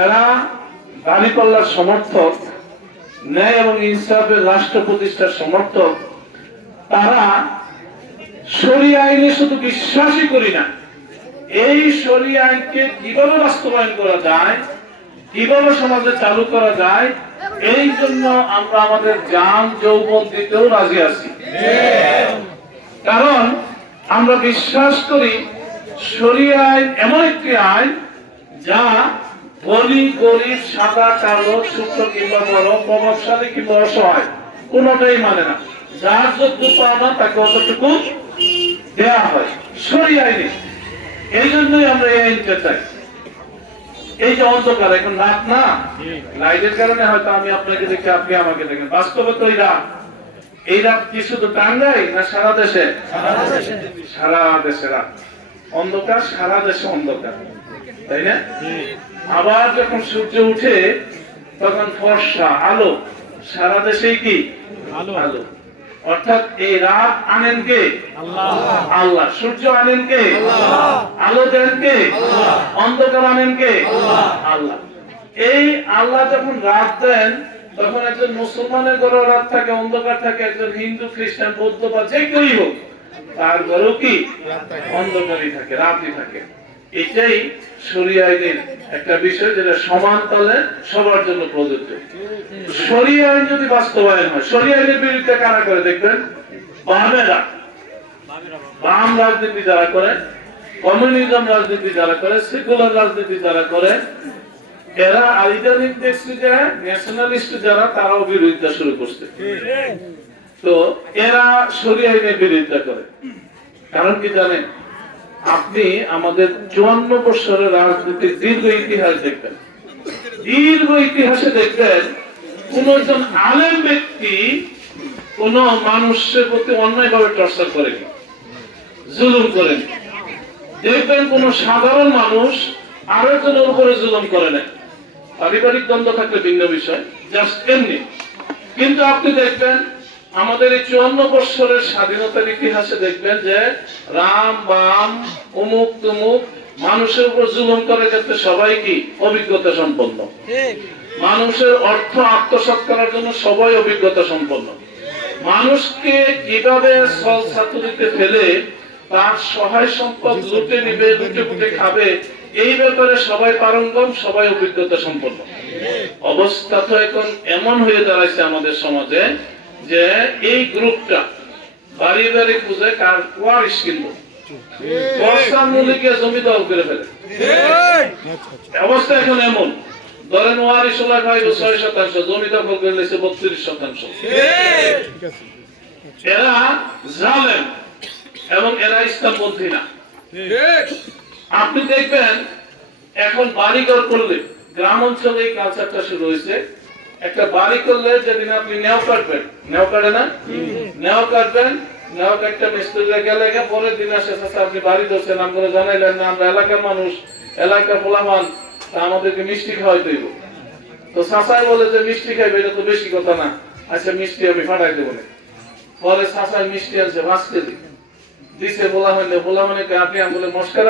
যারা দাঁড়িপাল্লার সমর্থক, ন্যায় এবং ইনসাফের রাষ্ট্র প্রতিষ্ঠার সমর্থক, তারা সরি আইনে শুধু বিশ্বাসই করি না, এই সরি আইনকে কীভাবে বাস্তবায়ন করা যায়, কীভাবে সমাজে চালু করা যায়, এই জন্য আমরা আমাদের যান যৌবন দিতেও রাজি আছি। কারণ আমরা বিশ্বাস করি, শরীয় আইন এমন একটি আইন যা ধনী গরিব সাদা, কালো ছোট কিংবা বড়, প্রভাবশালী কিংবা অসহায়, কোনটাই মানে না। যার যোগ্য পাওনা তাকে অতটুকু দেয়া হয় সরি আইনে। এই জন্যই আমরা এই আইনটা চাই। এই যে অন্ধকার, এখন রাত না? লাইটের কারণে হয়তো আমি আপনাকে দেখি আপনি আমাকে দেখেন। বাস্তবে তো এই রাত। এই রাত কি শুধু টাঙ্গাই না সারা দেশে? সারা দেশে রাত। অন্ধকার, সারা দেশে অন্ধকার। তাই না? আবার যখন সূর্য উঠে তখন ফর্সা আলো। সারা দেশেই কি? আলো। আলো। অর্থাৎ এই রাত আনেন কে? আল্লাহ। সূর্য আনেন কে? আলো দেন কে? অন্ধকার আনেন কে? আল্লাহ। এই আল্লাহ যখন রাত দেন তখন একজন মুসলমানের ঘরেও রাত থাকে অন্ধকার থাকে একজন হিন্দু খ্রিস্টান বৌদ্ধ বা যে কেউই হোক তার ঘরেও কি? অন্ধকারই থাকে রাতই থাকে। এটাই শরিয়া আইনের একটা বিষয় যেটা সমান তালে সবার জন্য প্রযোজ্য। শরিয়া আইন যদি বাস্তবায়ন হয়, শরিয়া আইনের বিরুদ্ধে কারা করে দেখবেন? বামেরা। বাম রাজনীতি যারা করে, কমিউনিজম রাজনীতি যারা করে, সেকুলার রাজনীতি যারা করে, এরা আইডানিক দেখছি যে ন্যাশনালিস্ট যারা, তারাও বিরোধিতা শুরু করছে। তো এরা সরিয়ে আইনের বিরোধিতা করে। কারণ কি জানেন? আপনি আমাদের চুয়ান্ন বছরের রাজনীতির দীর্ঘ ইতিহাস দেখবেন। দীর্ঘ ইতিহাসে দেখবেন, কোন একজন আলেম ব্যক্তি কোন মানুষের প্রতি অন্যায়ভাবে টর্চার করেনি, জুলুম করেনি। দেখবেন কোন সাধারণ মানুষ আরও একজনের উপরে জুলুম করে না পারিবারিক দ্বন্দ্ব থাকলে ভিন্ন বিষয়, জাস্ট এমনি। কিন্তু আপনি দেখবেন আমাদের এই চুয়ান্ন বৎসরের স্বাধীনতার ইতিহাসে দেখবেন যে রাম বাম অমুক তুমুক মানুষের উপর জুলুম করে ক্ষেত্রে সবাই কি? অভিজ্ঞতা সম্পন্ন। মানুষের অর্থ আত্মসাৎ করার জন্য সবাই অভিজ্ঞতা সম্পন্ন। মানুষকে কীভাবে সল ছাত্রীতে ফেলে তার সহায় সম্পদ লুটে নিবে লুটে পুটে খাবে এই ব্যাপারে সবাই পারঙ্গম সবাই অভিজ্ঞতা সম্পন্ন। অবস্থা তো এখন এমন হয়ে দাঁড়াইছে আমাদের সমাজে যে এই গ্রুপটা বাড়ি বাড়ি খুঁজে কার ওয়ারিস কিনবো। বর্ষার মূলে জমি দল করে ফেলে। অবস্থা এখন এমন। ধরেন ওয়ারিস ভাই ছয় শতাংশ, জমি দখল করে নিয়েছে বত্রিশ শতাংশ। এরা জালেম এবং এরা ইসলামপন্থী না। আপনি দেখবেন, এখন বাড়িঘর করলে গ্রাম অঞ্চলে এই কালচারটা শুরু হয়েছে। একটা বাড়ি করলে যেদিন আপনি নেও কাটবেন, নেও কাটে না? নেও কাটবেন, নেও কাটটা গেলে পরের দিন আসে আপনি বাড়ি ধরছেন। নাম করে জানাইলেন, না, আমরা এলাকার মানুষ পোলামান আমাদেরকে মিষ্টি খাওয়াই দইব তো চাচাই বলে যে, মিষ্টি খাইবে, এটা তো বেশি কথা না। আচ্ছা মিষ্টি আমি ফাটাই দেবো না। পরে মিষ্টি আনছে পাঁচ দিছে মানে আপনি বলে